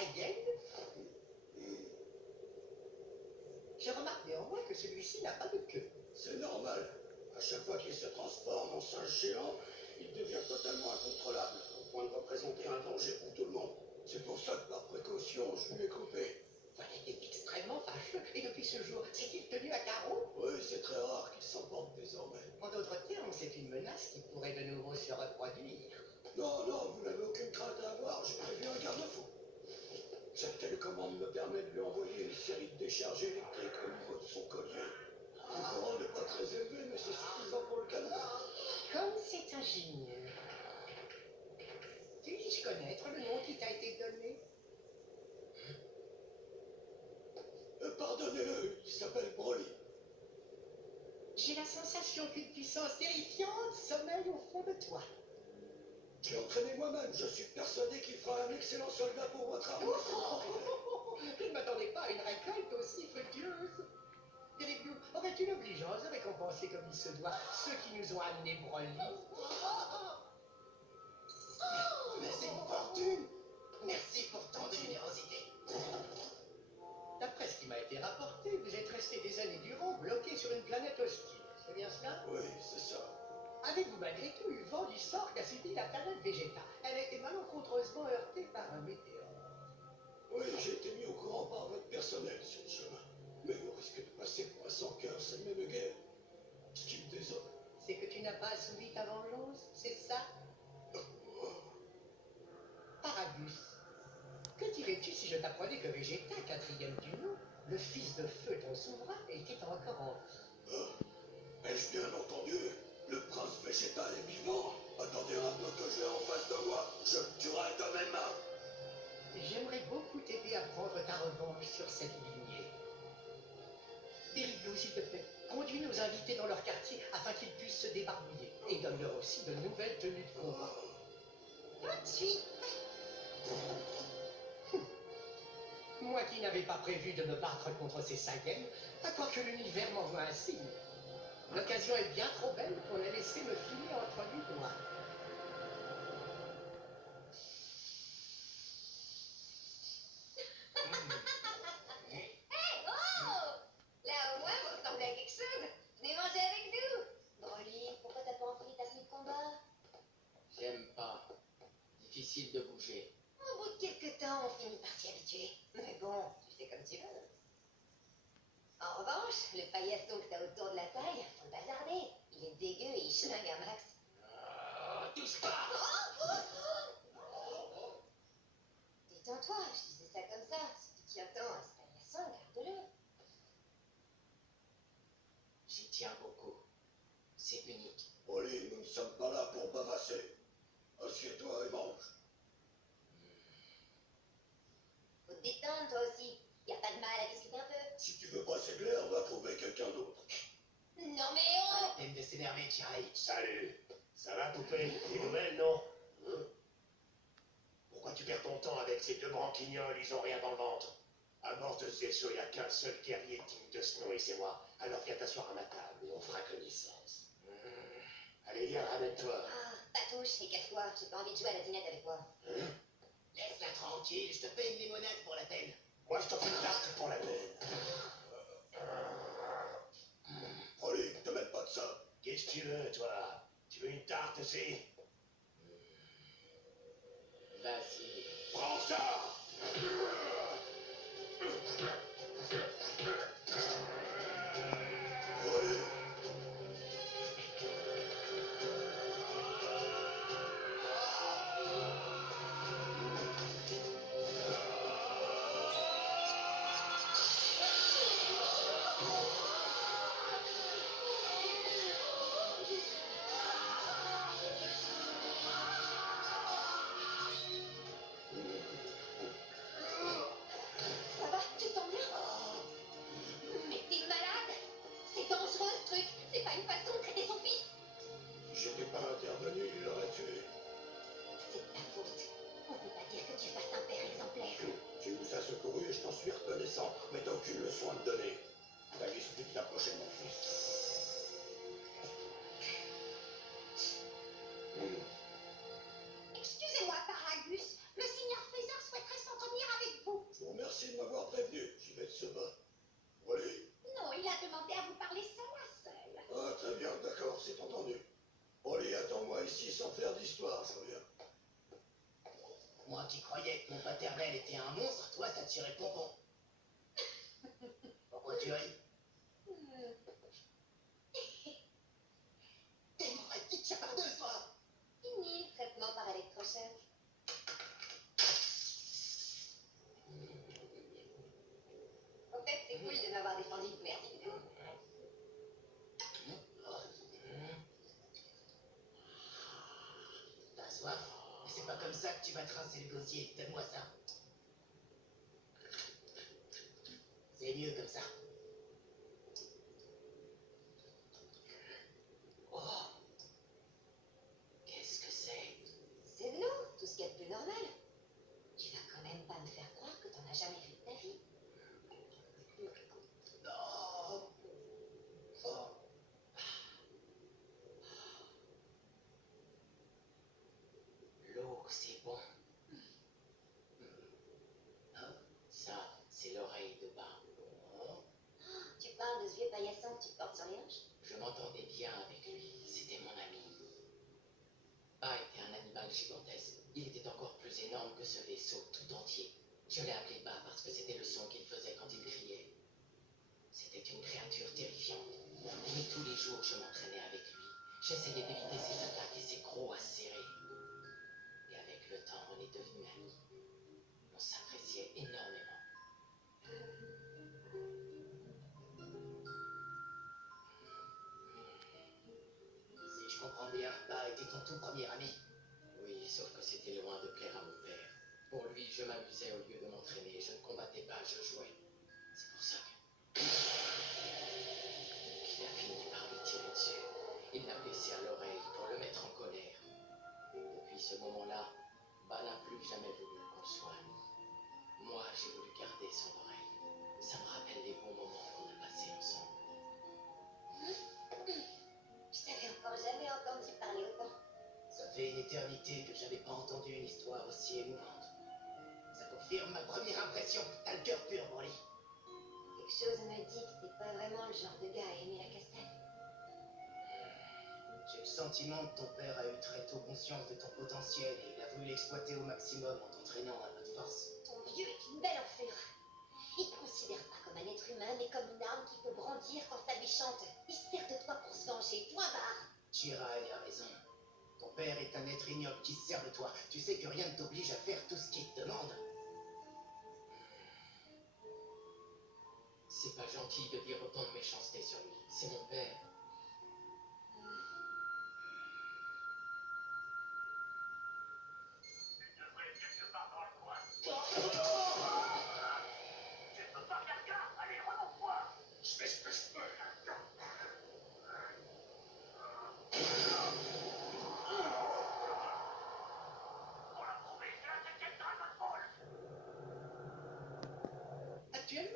Saiyan. Je remarque néanmoins que celui-ci n'a pas de queue. C'est normal. À chaque fois qu'il se transforme en singe géant, il devient totalement incontrôlable, au point de représenter un danger pour tout le monde. C'est pour ça que par précaution, je lui ai coupé. Voilà, il est extrêmement fâcheux. Et depuis ce jour, s'est-il tenu à carreau? Oui, c'est très rare qu'il s'emporte désormais. En d'autres termes, c'est une menace qui pourrait de nouveau se reproduire. Non, non, vous n'avez aucune crainte à avoir, j'ai prévu un garde-fou. Cette télécommande me permet de lui envoyer une série de décharges électriques au niveau de son collier. Le courant n'est pas très élevé, mais c'est suffisant pour le calmer. Comme c'est ingénieux. Puis-je connaître le nom qui t'a été donné? Pardonnez-le, il s'appelle Broly. J'ai la sensation qu'une puissance terrifiante sommeille au fond de toi. Je l'ai entraîné moi-même, je suis persuadé qu'il fera un excellent soldat pour votre armée. Je ne m'attendais pas à une récolte aussi fructueuse. Dérive-nous, aurais-tu l'obligeance de récompenser comme il se doit ceux qui nous ont amené Broly? Mais c'est une fortune. Merci pour tant de générosité. D'après ce qui m'a été rapporté, vous êtes resté des années durant bloqué sur une planète hostile. C'est bien cela? Oui, c'est ça. Avez-vous malgré tout eu vent du sort qu'a subi la planète Vegeta? Elle a été malencontreusement heurtée par un météore. Oui, j'ai été mis au courant par votre personnel sur le chemin. Mais vous risquez de passer pour un sans cœur, c'est le même guerre. Ce qui me désole. C'est que tu n'as pas assouvi ta vengeance, c'est ça? Paragus, que dirais-tu si je t'apprenais que Vegeta, quatrième du nom, le fils de feu ton souverain, était encore en vie? Ai-je bien entendu? Le prince végétal est vivant. Attendez un peu que je l'ai en face de moi. Je le tuerai de mes mains. J'aimerais beaucoup t'aider à prendre ta revanche sur cette lignée. Dérive-nous, s'il te plaît. Conduis nos invités dans leur quartier afin qu'ils puissent se débarbouiller. Et donne-leur aussi de nouvelles tenues de combat. Tout de suite. Moi qui n'avais pas prévu de me battre contre ces Saiyans, à croire que l'univers m'envoie un signe. L'occasion est bien trop belle pour la laisser me filer entre les doigts. Hey, oh! Là, au moins, vous ressemblez à quelque chose. Venez manger avec nous. Broly, pourquoi t'as pas enfilé ta tenue de combat? J'aime pas. Difficile de bouger. Au bout de quelques temps, on finit par s'y habituer. Mais bon, tu fais comme tu veux. En revanche, le paillasson que t'as autour de la taille, faut le bazarder. Il est dégueu et il schlingue un max. Touche pas! Détends-toi, je disais ça comme ça. Si tu tiens tant à ce paillasson, garde-le. J'y tiens beaucoup. C'est unique. Broly, nous ne sommes pas là pour bavasser. Assieds-toi et mange. Faut te détendre, toi aussi. Y a pas de mal à discuter un peu. Si tu veux passer de l'air, va trouver quelqu'un d'autre. Non mais Pas la oh! peine de s'énerver, Chai. Salut, ça va poupée? Des nouvelles, non? Pourquoi tu perds ton temps avec ces deux branquignoles, ils ont rien dans le ventre? À bord de ce vaisseau, il n'y a qu'un seul guerrier digne de ce nom et c'est moi. Alors viens t'asseoir à ma table et on fera connaissance. Allez, viens, ramène-toi. Ah, patouche, et casse-toi, j'ai pas envie de jouer à la dinette avec toi. Laisse-la tranquille, je te paye une limonade pour la peine. Moi, je t'en fais une tarte pour la peine. Broly, ne te mêle pas de ça. Qu'est-ce que tu veux, toi? Tu veux une tarte aussi? Vas-y. Prends ça! Broly, Ça va, tu te sens bien? Mon paternel était un monstre, toi t'as tiré pompon. Pourquoi tu ris? T'es une vraie petite chapardeuse, toi. Fini le traitement par électrochoc. Au fait, c'est cool de m'avoir défendu. Merci beaucoup. T'as soif? Mais c'est pas comme ça que tu vas te rincer le gosier. Donne-moi ça. C'est mieux comme ça. Oh! Qu'est-ce que c'est? C'est de l'eau, tout ce qu'il y a de plus normal. Tu vas quand même pas me faire croire que t'en as jamais vu de ta vie. Non! Oh! L'eau, c'est bon. Hein? Ça, c'est l'oreille de bas. Oh. Tu parles de ce vieux paillasson que tu portes sur les hanches? Je m'entendais bien avec lui, c'était mon ami. Ba était un animal gigantesque. Il était encore plus énorme que ce vaisseau tout entier. Je l'ai appelé Ba parce que c'était le son qu'il faisait quand il criait. C'était une créature terrifiante. Mais tous les jours, je m'entraînais avec lui. J'essayais d'éviter ses attaques et ses crocs acérés. Et avec le temps, on est devenus amis. On s'appréciait énormément. Si je comprends bien, Ba était ton tout premier ami. Oui, sauf que c'était loin de plaire à mon père. Pour lui, je m'amusais au lieu de m'entraîner. Je ne combattais pas, je jouais. C'est pour ça que... Il a fini par lui tirer dessus. Il l'a blessé à l'oreille pour le mettre en colère. Depuis ce moment-là, Ba n'a plus jamais voulu qu'on soit amis. Moi, j'ai voulu garder son oreille. Ça me rappelle les bons moments qu'on a passés ensemble. Je t'avais encore jamais entendu parler autant. Ça fait une éternité que j'avais pas entendu une histoire aussi émouvante. Ça confirme ma première impression. T'as le cœur pur, Morley. Quelque chose me dit que t'es pas vraiment le genre de gars à aimer la castagne. J'ai le sentiment que ton père a eu très tôt conscience de ton potentiel et il a voulu l'exploiter au maximum en t'entraînant un peu de force. Ton vieux est une belle enflure. Il te considère pas comme un être humain, mais comme une arme qu'il peut brandir quand ça lui chante. Il se sert de toi pour se venger, point barre. Chirai a raison. Ton père est un être ignoble qui se sert de toi. Tu sais que rien ne t'oblige à faire tout ce qu'il te demande. C'est pas gentil de dire autant de méchanceté sur lui. C'est mon père.